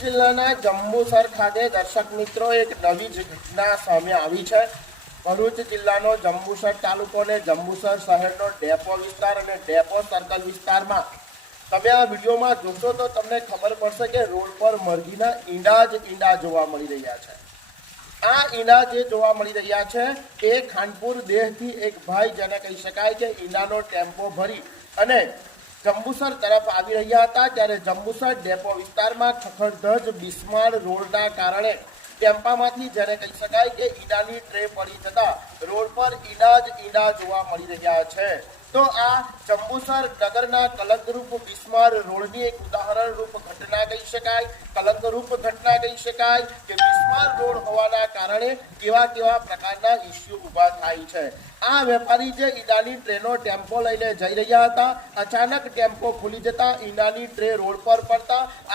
જિલ્લાના જંબુસર ખાતે દર્શક મિત્રો એક નવી જ ઘટના સામે આવી છે। ભરૂચ જિલ્લાનો જંબુસર તાલુકો અને જંબુસર શહેરનો ડેપો વિસ્તાર અને ડેપો સર્કલ વિસ્તારમાં તમે આ વિડીયોમાં જોશો તો તમને ખબર પડશે કે રોડ પર મરઘીના ઈંડા જોવા મળી રહ્યા છે। આ ઈંડા જે જોવા મળી રહ્યા છે એ ખાનપુર દેહથી એક ભાઈ જેને કહી શકાય કે ઈંડાનો ટેમ્પો ભરી અને જંબુસર તરફ આવી રહ્યા હતા ત્યારે જંબુસર ડેપો વિસ્તારમાં ખખડધજ બિસ્માર રોડના કારણે ટેમ્પામાંથી જેને કહી શકાય કે ઈંડાની ટ્રે પડી જતા રોડ પર ઈંડા જોવા મળી રહ્યા છે। તો આ જંબુસર નગરના કલંકરૂપ બિસ્માર રોડની એક ઉદાહરણરૂપ ઘટના કહી શકાય, કલંકરૂપ ઘટના કહી શકાય કે બિસ્માર રોડ હોવાના કારણે કેવા પ્રકારના ઇસ્યુ ઊભા થાય છે। આ વેપારી જે ઈંડાની ટ્રેનો ટેમ્પો લઈને જઈ રહ્યા હતા, અચાનક ટેમ્પો ખુલી જતા ઈંડાની ટ્રે રોડ પર પડતા